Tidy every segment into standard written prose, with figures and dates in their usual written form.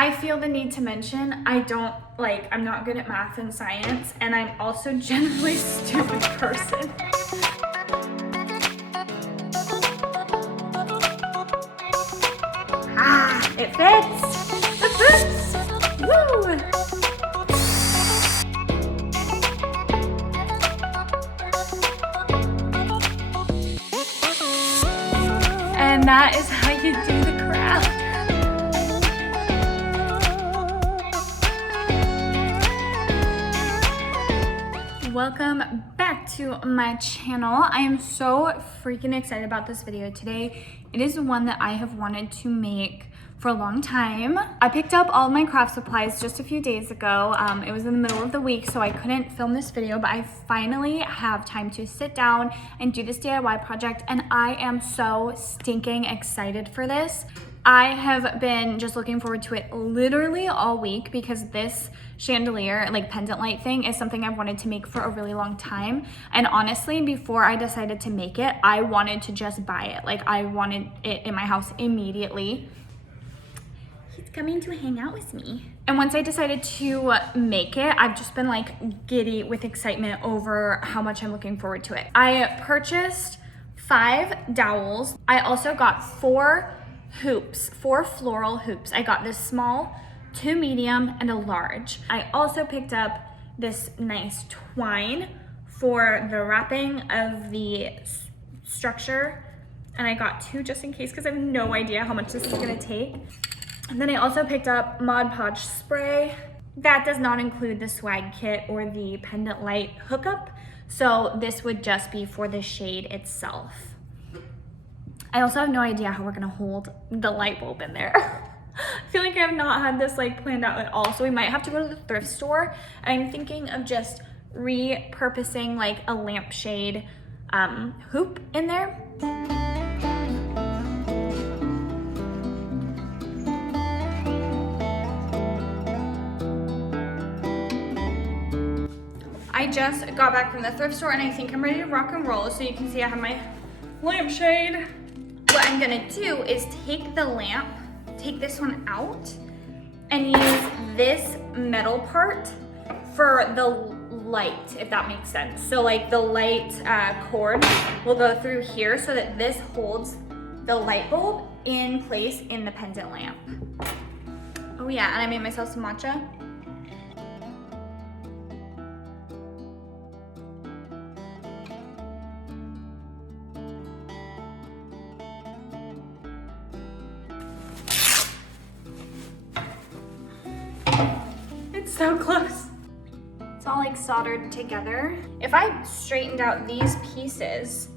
I feel the need to mention I'm not good at math and science, and I'm also generally a stupid person. It fits! It fits! Woo! And that is how you do the craft. Welcome back to my channel. I am so freaking excited about this video today. It is one that I have wanted to make for a long time. I picked up all of my craft supplies just a few days ago. It was in the middle of the week, so I couldn't film this video, but I finally have time to sit down and do this DIY project, and I am so stinking excited for this. I have been just looking forward to it literally all week because this chandelier, like pendant light thing, is something I've wanted to make for a really long time. And honestly, before I decided to make it, I wanted to just buy it. Like, I wanted it in my house immediately. He's coming to hang out with me. And once I decided to make it, I've just been like giddy with excitement over how much I'm looking forward to it. I purchased 5 dowels. I also got 4 floral hoops. I got this small, 2 medium, and a large. I also picked up this nice twine for the wrapping of the structure, and I got 2 just in case because I have no idea how much this is gonna take. And then I also picked up Mod Podge spray. That does not include the swag kit or the pendant light hookup, so this would just be for the shade itself. I also have no idea how we're gonna hold the light bulb in there. I feel like I have not had this like planned out at all, so we might have to go to the thrift store. I'm thinking of just repurposing like a lampshade hoop in there. I just got back from the thrift store and I think I'm ready to rock and roll. So you can see I have my lampshade. What I'm gonna do is take the lamp, take this one out, and use this metal part for the light, if that makes sense. So like the light cord will go through here so that this holds the light bulb in place in the pendant lamp. Oh yeah, and I made myself some matcha. So close. It's all like soldered together. If I straightened out these pieces,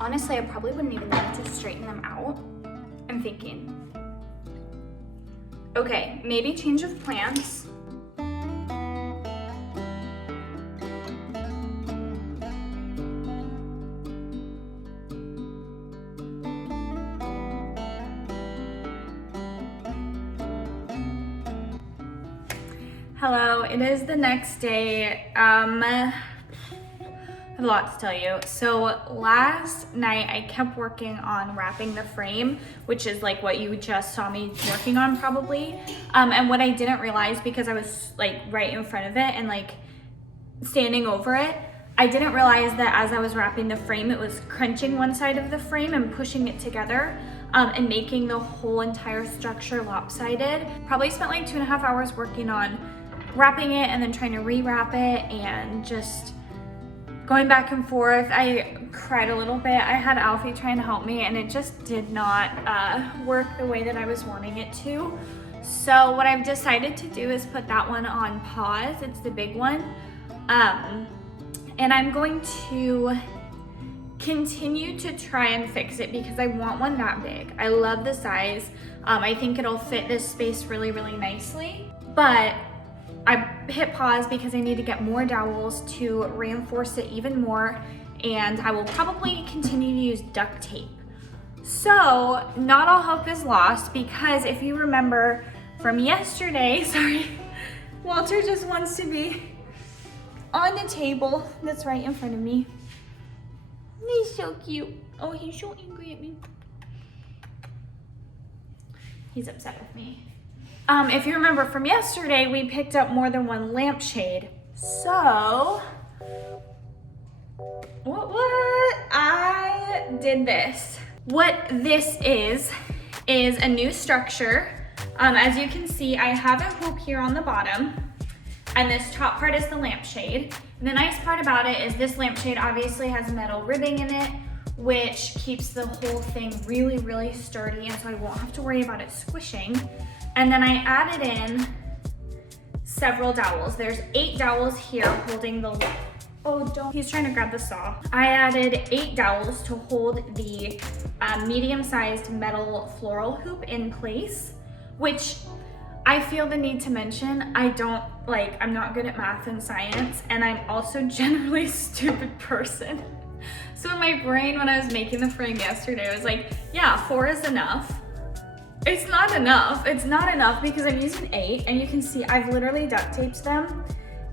honestly, I probably wouldn't even need to straighten them out. I'm thinking. Okay, maybe change of plans. Hello, it is the next day. I have a lot to tell you. So last night I kept working on wrapping the frame, which is like what you just saw me working on probably. And what I didn't realize, because I was like right in front of it and like standing over it, I didn't realize that as I was wrapping the frame, it was crunching one side of the frame and pushing it together. And making the whole entire structure lopsided. Probably spent like 2.5 hours working on wrapping it and then trying to rewrap it and just going back and forth. I cried a little bit. I had Alfie trying to help me and it just did not work the way that I was wanting it to. So what I've decided to do is put that one on pause. It's the big one. And I'm going to continue to try and fix it because I want one that big. I love the size. I think it'll fit this space really, really nicely. But I hit pause because I need to get more dowels to reinforce it even more, and I will probably continue to use duct tape. So not all hope is lost, because if you remember from yesterday, sorry, Walter just wants to be on the table that's right in front of me. He's so cute. Oh, he's so angry at me. He's upset with me. If you remember from yesterday, we picked up more than one lampshade. So, what? I did this. What this is a new structure. As you can see, I have a hoop here on the bottom, and this top part is the lampshade. And the nice part about it is this lampshade obviously has metal ribbing in it, which keeps the whole thing really, really sturdy, and so I won't have to worry about it squishing. And then I added in several dowels. There's 8 dowels here holding the, oh, don't, he's trying to grab the saw. I added 8 dowels to hold the medium-sized metal floral hoop in place, which I feel the need to mention, I'm not good at math and science, and I'm also generally a stupid person. So in my brain, when I was making the frame yesterday, I was like, yeah, 4 is enough. It's not enough. It's not enough because I'm using 8, and you can see I've literally duct taped them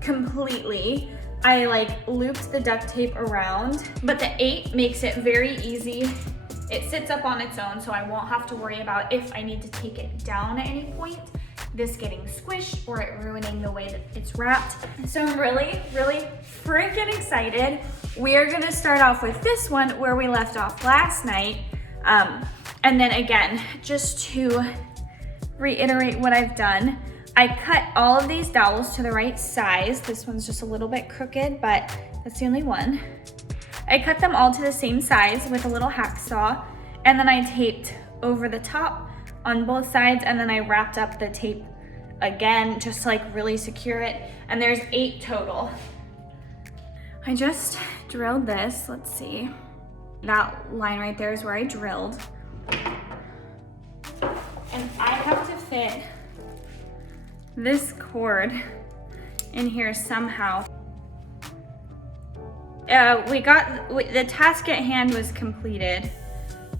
completely. I looped the duct tape around, but the 8 makes it very easy. It sits up on its own, so I won't have to worry about if I need to take it down at any point, this getting squished or it ruining the way that it's wrapped. So I'm really, really freaking excited. We are gonna start off with this one where we left off last night. And then again, just to reiterate what I've done, I cut all of these dowels to the right size. This one's just a little bit crooked, but that's the only one. I cut them all to the same size with a little hacksaw, and then I taped over the top on both sides, and then I wrapped up the tape again, just to really secure it. And there's 8 total. I just drilled this, let's see. That line right there is where I drilled. And I have to fit this cord in here somehow. The task at hand was completed,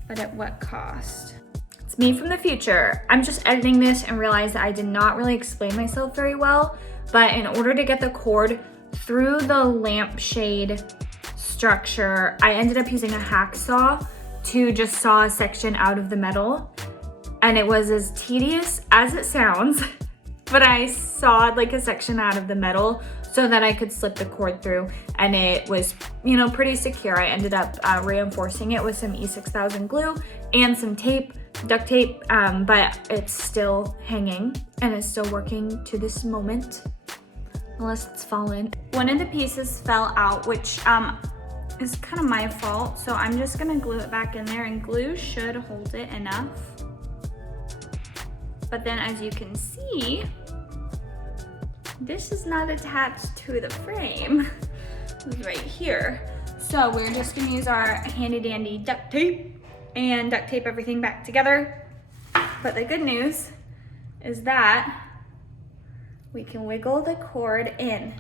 but at what cost? It's me from the future. I'm just editing this and realized that I did not really explain myself very well, but in order to get the cord through the lampshade structure, I ended up using a hacksaw to just saw a section out of the metal. And it was as tedious as it sounds, but I sawed a section out of the metal so that I could slip the cord through, and it was, pretty secure. I ended up reinforcing it with some E6000 glue and some tape, duct tape, but it's still hanging and it's still working to this moment, unless it's fallen. One of the pieces fell out, which is kind of my fault, so I'm just gonna glue it back in there, and glue should hold it enough. But then, as you can see, this is not attached to the frame. It's right here. So we're just gonna use our handy dandy duct tape and duct tape everything back together. But the good news is that we can wiggle the cord in.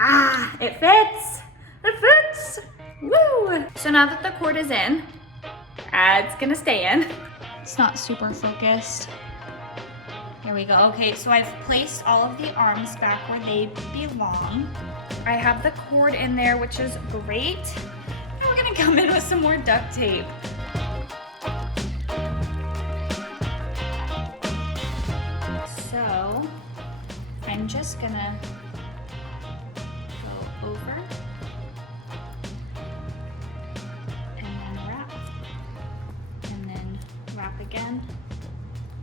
Ah, it fits! It fits! Woo! So now that the cord is in, it's gonna stay in. It's not super focused. There we go. Okay, so I've placed all of the arms back where they belong. I have the cord in there, which is great. Now we're gonna come in with some more duct tape. So I'm just gonna go over and then wrap, and then wrap again.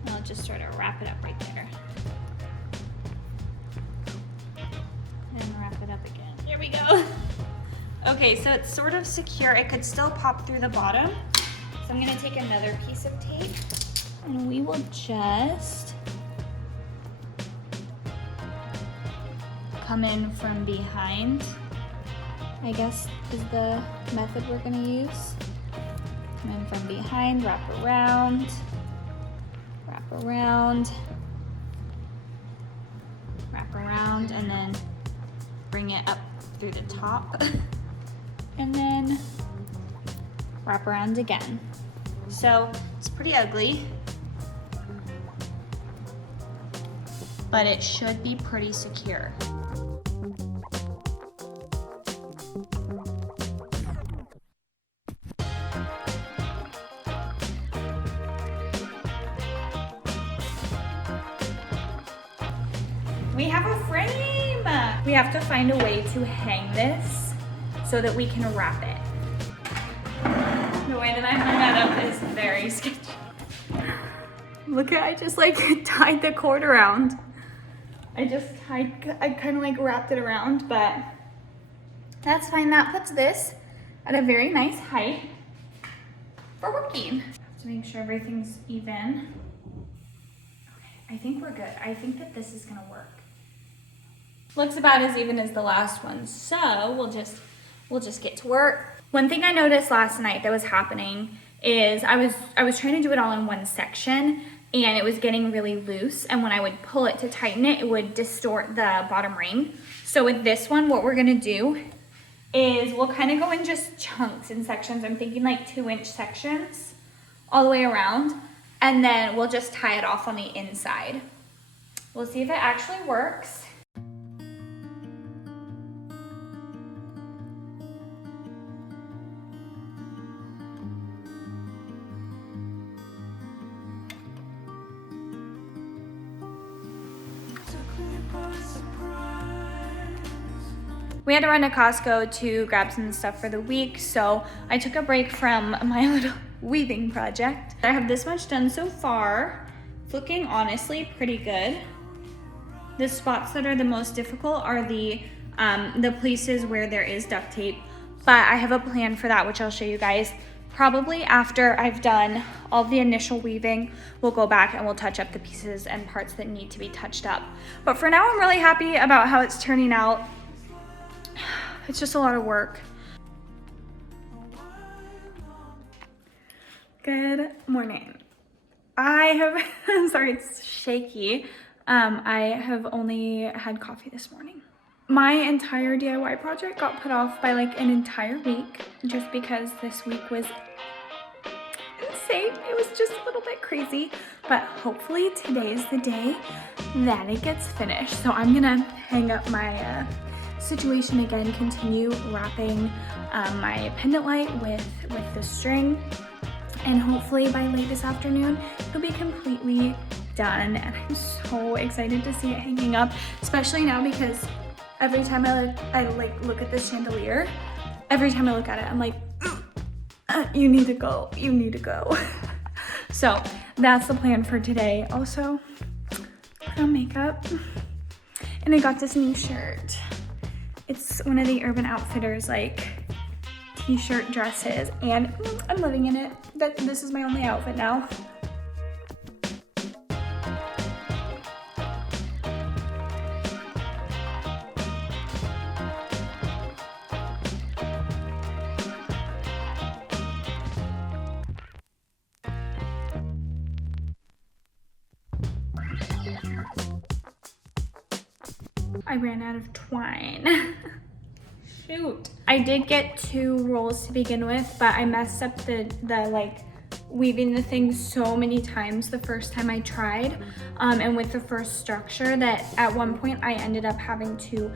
I'll just sort of wrap it up right there. And wrap it up again. There we go. Okay, so it's sort of secure. It could still pop through the bottom. So I'm gonna take another piece of tape, and we will just come in from behind, I guess is the method we're gonna use. Come in from behind, wrap around, and then bring it up through the top, and then wrap around again. So it's pretty ugly, but it should be pretty secure. We have a frame. We have to find a way to hang this so that we can wrap it. The way that I hung that up is very sketchy. Look at, I just like tied the cord around. I kind of like wrapped it around, but that's fine. That puts this at a very nice height for working. Have to make sure everything's even. Okay, I think we're good. I think that this is gonna work. Looks about as even as the last one, so we'll just get to work. One thing I noticed last night that was happening is I was trying to do it all in one section, and it was getting really loose, and when I would pull it to tighten it, it would distort the bottom ring. So with this one, what we're gonna do is we'll kind of go in just chunks and sections. I'm thinking like 2-inch sections all the way around, and then we'll just tie it off on the inside. We'll see if it actually works. We had to run to Costco to grab some stuff for the week, so I took a break from my little weaving project. I have this much done so far. It's looking honestly pretty good. The spots that are the most difficult are the places where there is duct tape, but I have a plan for that, which I'll show you guys. Probably after I've done all the initial weaving, we'll go back and we'll touch up the pieces and parts that need to be touched up. But for now, I'm really happy about how it's turning out. It's just a lot of work. Good morning. I'm sorry, it's shaky. I have only had coffee this morning. My entire DIY project got put off by like an entire week just because this week was insane. It was just a little bit crazy, but hopefully today is the day that it gets finished. So I'm gonna hang up my situation again, continue wrapping my pendant light with the string, and hopefully by late this afternoon it'll be completely done. And I'm so excited to see it hanging up, especially now because every time I look at this chandelier, every time I look at it, I'm like, you need to go, you need to go. So that's the plan for today. Also, put on makeup, and I got this new shirt. It's one of the Urban Outfitters like t-shirt dresses, and I'm living in it. This is my only outfit now. I ran out of twine. Shoot. I did get 2 rolls to begin with, but I messed up the like weaving the thing so many times the first time I tried, and with the first structure, that at one point I ended up having to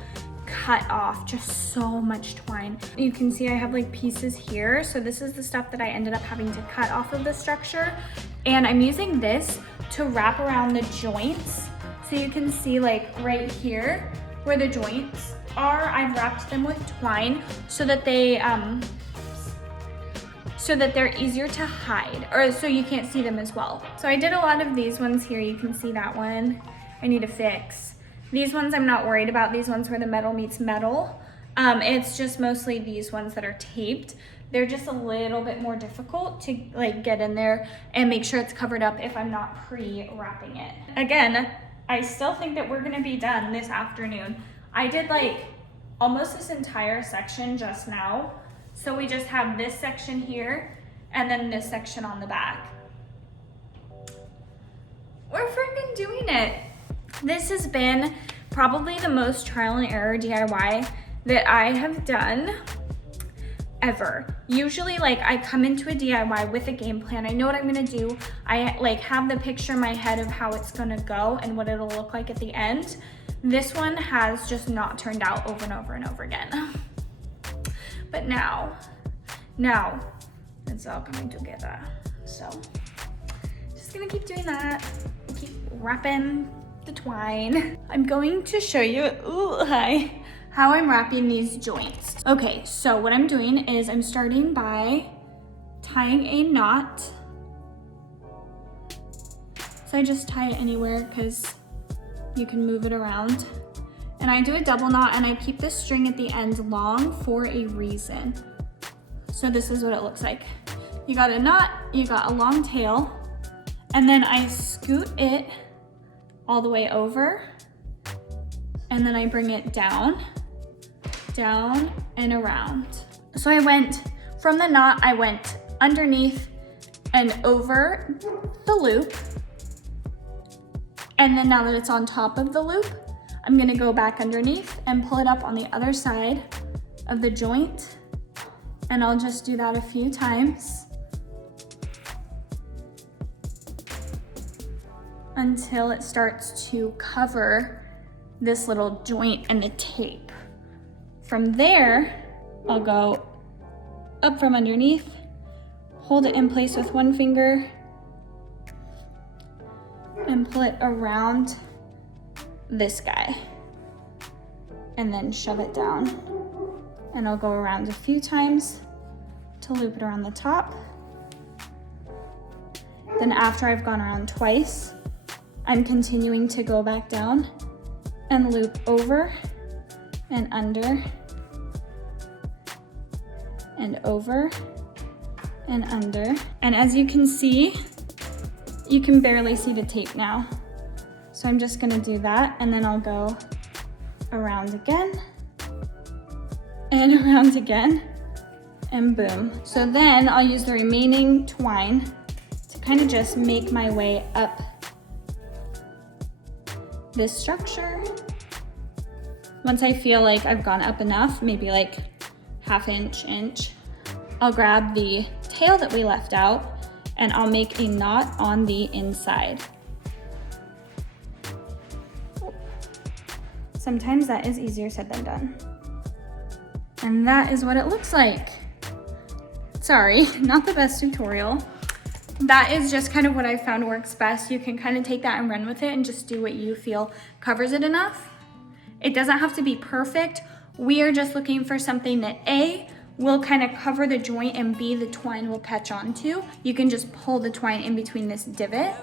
cut off just so much twine. You can see I have like pieces here, so this is the stuff that I ended up having to cut off of the structure, and I'm using this to wrap around the joints. So you can see like right here where the joints are, I've wrapped them with twine so that they're easier to hide, or so you can't see them as well. So I did a lot of these ones here. You can see that one I need to fix. These ones I'm not worried about, these ones where the metal meets metal. It's just mostly these ones that are taped. They're just a little bit more difficult to like get in there and make sure it's covered up if I'm not pre-wrapping it. Again, I still think that we're gonna be done this afternoon. I did like almost this entire section just now. So we just have this section here and then this section on the back. We're freaking doing it. This has been probably the most trial and error DIY that I have done ever. Usually like I come into a DIY with a game plan. I know what I'm gonna do. I like have the picture in my head of how it's gonna go and what it'll look like at the end. This one has just not turned out over and over and over again. But now it's all coming together. So just gonna keep doing that, keep wrapping, the twine. I'm going to show you, how I'm wrapping these joints. Okay, so what I'm doing is I'm starting by tying a knot. So I just tie it anywhere because you can move it around. And I do a double knot and I keep this string at the end long for a reason. So this is what it looks like. You got a knot, you got a long tail, and then I scoot it all the way over, and then I bring it down, down and around. So I went from the knot, I went underneath and over the loop. And then now that it's on top of the loop, I'm gonna go back underneath and pull it up on the other side of the joint. And I'll just do that a few times until it starts to cover this little joint and the tape. From there, I'll go up from underneath, hold it in place with one finger, and pull it around this guy, and then shove it down. And I'll go around a few times to loop it around the top. Then after I've gone around twice, I'm continuing to go back down and loop over and under and over and under. And as you can see, you can barely see the tape now. So I'm just gonna do that, and then I'll go around again and around again, and boom. So then I'll use the remaining twine to kind of just make my way up this structure. Once I feel like I've gone up enough, maybe like half inch, I'll grab the tail that we left out and I'll make a knot on the inside. Sometimes that is easier said than done. And that is what it looks like. Sorry, not the best tutorial. That is just kind of what I found works best. You can kind of take that and run with it and just do what you feel covers it enough. It doesn't have to be perfect. We are just looking for something that A, will kind of cover the joint, and B, the twine will catch on to. You can just pull the twine in between this divot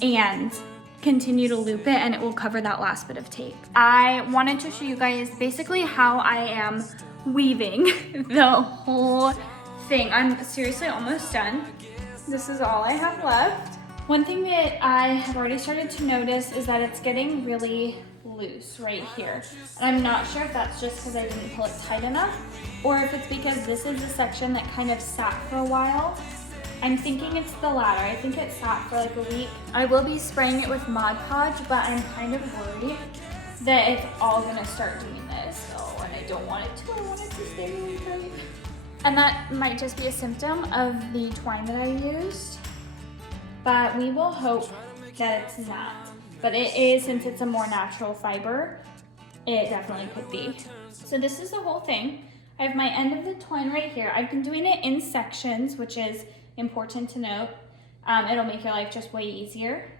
and continue to loop it, and it will cover that last bit of tape. I wanted to show you guys basically how I am weaving the whole thing. I'm seriously almost done. This is all I have left. One thing that I have already started to notice is that it's getting really loose right here. And I'm not sure if that's just because I didn't pull it tight enough, or if it's because this is the section that kind of sat for a while. I'm thinking it's the latter. I think it sat for like a week. I will be spraying it with Mod Podge, but I'm kind of worried that it's all gonna start doing this. Oh, and I don't want it to. I want it to stay really tight. And that might just be a symptom of the twine that I used, but we will hope that it's not. But it is, since it's a more natural fiber, it definitely could be. So this is the whole thing. I have my end of the twine right here. I've been doing it in sections, which is important to note. It'll make your life just way easier.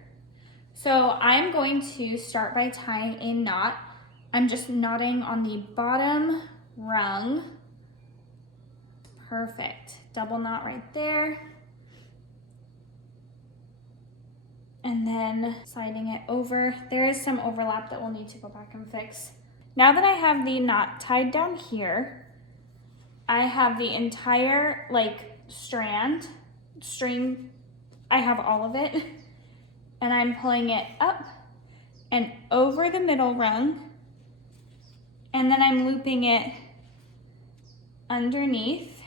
So I'm going to start by tying a knot. I'm just knotting on the bottom rung. Perfect. Double knot right there. And then sliding it over. There is some overlap that we'll need to go back and fix. Now that I have the knot tied down here, I have the entire string, I have all of it, and I'm pulling it up and over the middle rung, and then I'm looping it underneath,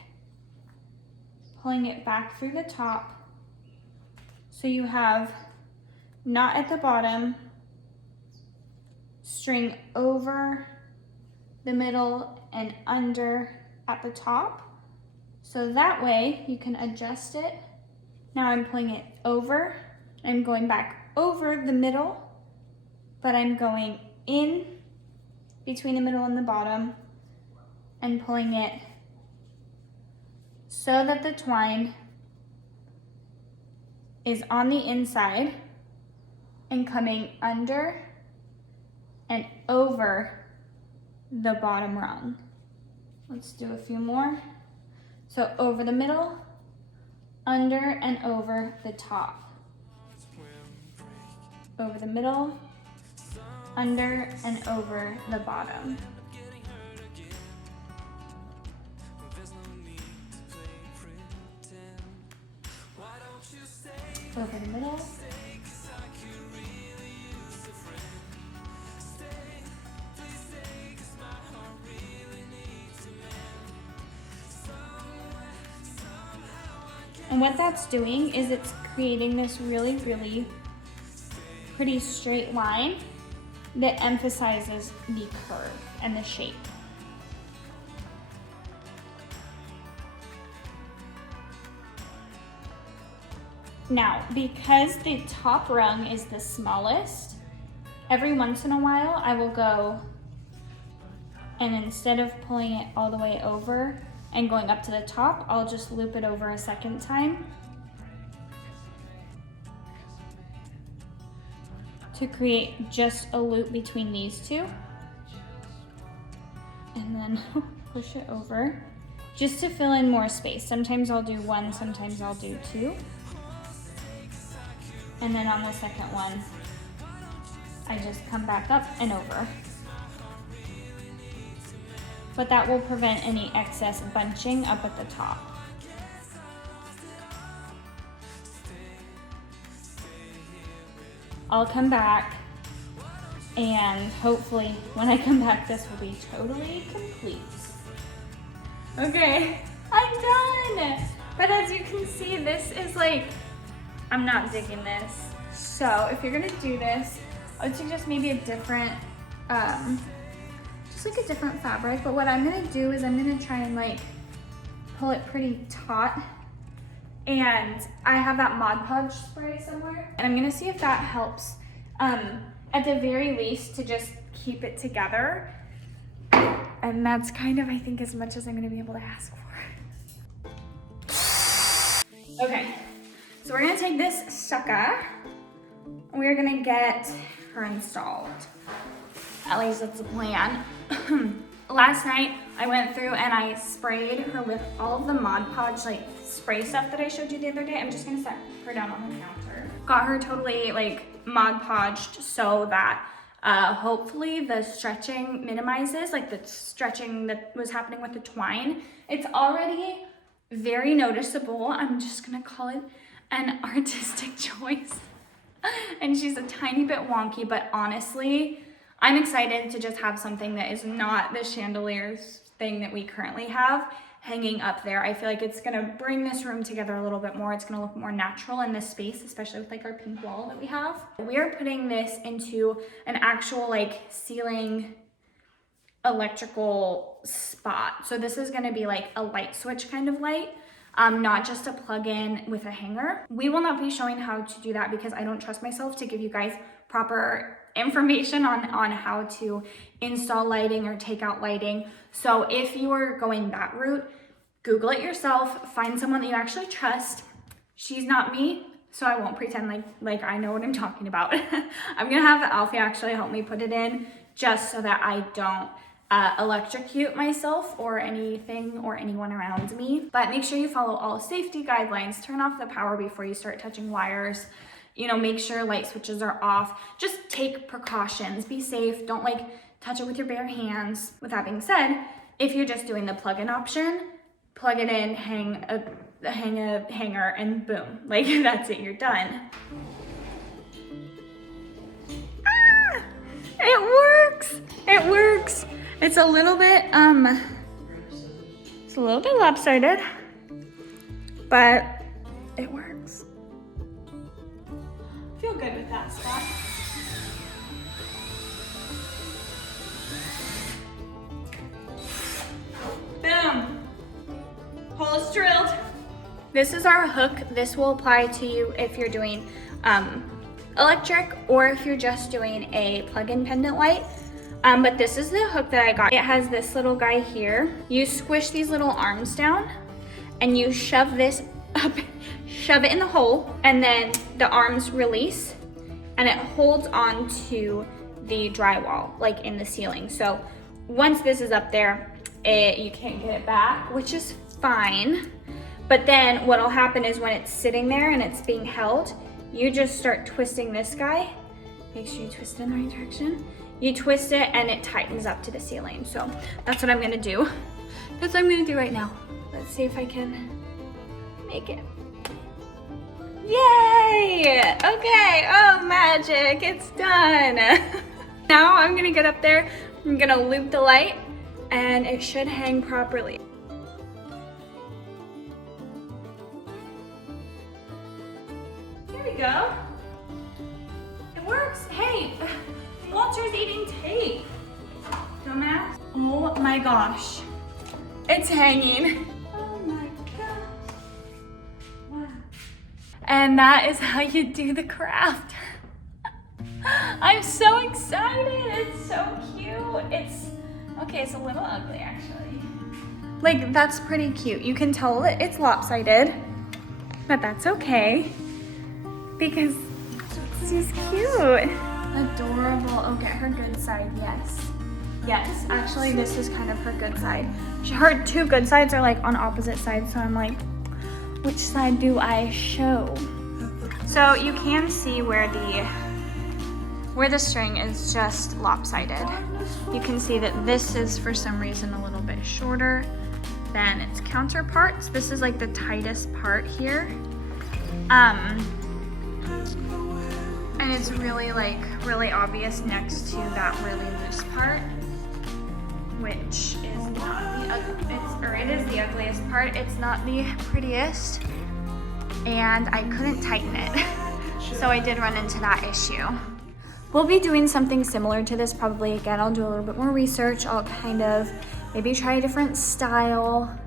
pulling it back through the top, so you have knot at the bottom, string over the middle and under at the top. So that way you can adjust it. Now I'm pulling it over. I'm going back over the middle, but I'm going in between the middle and the bottom and pulling it so that the twine is on the inside and coming under and over the bottom rung. Let's do a few more. So over the middle, under and over the top. Over the middle, under and over the bottom. Over the middle. And what that's doing is it's creating this really, really pretty straight line that emphasizes the curve and the shape. Now, because the top rung is the smallest, every once in a while I will go and instead of pulling it all the way over and going up to the top, I'll just loop it over a second time to create just a loop between these two. And then push it over just to fill in more space. Sometimes I'll do one, sometimes I'll do two. And then on the second one, I just come back up and over. But that will prevent any excess bunching up at the top. I'll come back and hopefully when I come back, this will be totally complete. Okay, I'm done. But as you can see, this is like, I'm not digging this. So if you're gonna do this, I would suggest maybe a different, just like a different fabric. But what I'm gonna do is I'm gonna try and like pull it pretty taut. And I have that Mod Podge spray somewhere. And I'm gonna see if that helps, at the very least, to just keep it together. And that's kind of, I think, as much as I'm gonna be able to ask for. Okay. So we're gonna take this sucker, we're gonna get her installed. At least that's the plan. Last night, I went through and I sprayed her with all of the Mod Podge like spray stuff that I showed you the other day. I'm just gonna set her down on the counter. Got her totally like Mod Podged so that hopefully the stretching minimizes, like the stretching that was happening with the twine. It's already very noticeable. I'm just gonna call it an artistic choice. And she's a tiny bit wonky, but honestly, I'm excited to just have something that is not the chandeliers thing that we currently have hanging up there. I feel like it's gonna bring this room together a little bit more. It's gonna look more natural in this space, especially with like our pink wall that we have. We're putting this into an actual like ceiling electrical spot. So this is gonna be like a light switch kind of light. Not just a plug-in with a hanger. We will not be showing how to do that because I don't trust myself to give you guys proper information on how to install lighting or take out lighting. So if you are going that route, Google it yourself, find someone that you actually trust. She's not me, so I won't pretend like I know what I'm talking about. I'm gonna have Alfie actually help me put it in just so that I don't electrocute myself or anything or anyone around me. But make sure you follow all safety guidelines. Turn off the power before you start touching wires. You know, make sure light switches are off. Just take precautions. Be safe. Don't like touch it with your bare hands. With that being said, if you're just doing the plug-in option, plug it in, hang a hanger, and boom. Like that's it. You're done. Ah! It works. It works. It's a little bit lopsided, but it works. Feel good with that spot. Boom. Hole is drilled. This is our hook. This will apply to you if you're doing electric or if you're just doing a plug-in pendant light. But this is the hook that I got. It has this little guy here. You squish these little arms down and you shove this up, shove it in the hole, and then the arms release and it holds on to the drywall, like in the ceiling. So once this is up there, you can't get it back, which is fine. But then what'll happen is when it's sitting there and it's being held, you just start twisting this guy. Make sure you twist it in the right direction. You twist it and it tightens up to the ceiling. So that's what I'm gonna do. That's what I'm gonna do right now. Let's see if I can make it. Yay! Okay, oh magic, it's done. Now I'm gonna get up there, I'm gonna loop the light, and it should hang properly. There we go. It works. Hey, Walter's eating tape. Dumbass. Oh my gosh. It's hanging. Oh my gosh. Wow. And that is how you do the craft. I'm so excited. It's so cute. It's a little ugly actually. Like, that's pretty cute. You can tell that it's lopsided, but that's okay because it's just cute. Adorable. Oh, get her good side, yes. Yes, actually this is kind of her good side. Her two good sides are like on opposite sides, so I'm like, which side do I show? So you can see where the string is just lopsided. You can see that this is for some reason a little bit shorter than its counterparts. This is like the tightest part here. And it's really obvious next to that really loose part, which is not it is the ugliest part. It's not the prettiest, and I couldn't tighten it. So I did run into that issue. We'll be doing something similar to this probably again. I'll do a little bit more research. I'll kind of maybe try a different style.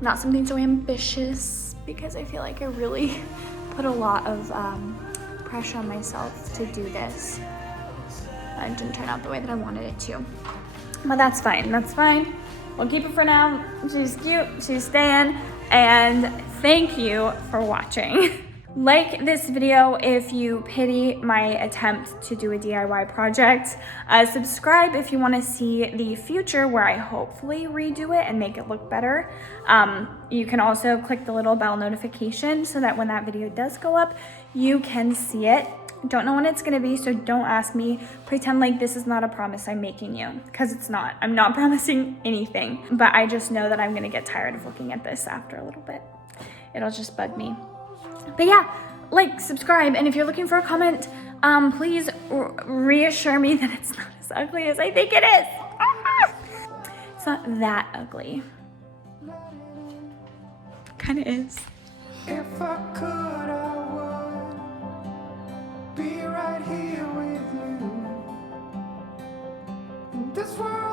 Not something so ambitious because I feel like I really put a lot of pressure on myself to do this. It didn't turn out the way that I wanted it to. But that's fine, that's fine. We'll keep it for now. She's cute, she's staying, and thank you for watching. Like this video if you pity my attempt to do a DIY project. Subscribe if you want to see the future where I hopefully redo it and make it look better. You can also click the little bell notification so that when that video does go up, you can see it. Don't know when it's gonna be, so don't ask me. Pretend like this is not a promise I'm making you, because it's not. I'm not promising anything, but I just know that I'm gonna get tired of looking at this after a little bit. It'll just bug me. But yeah, like, subscribe, and if you're looking for a comment, please reassure me that it's not as ugly as I think it is. Ah! It's not that ugly. Kinda is. If I could, I would be right here with you. In this world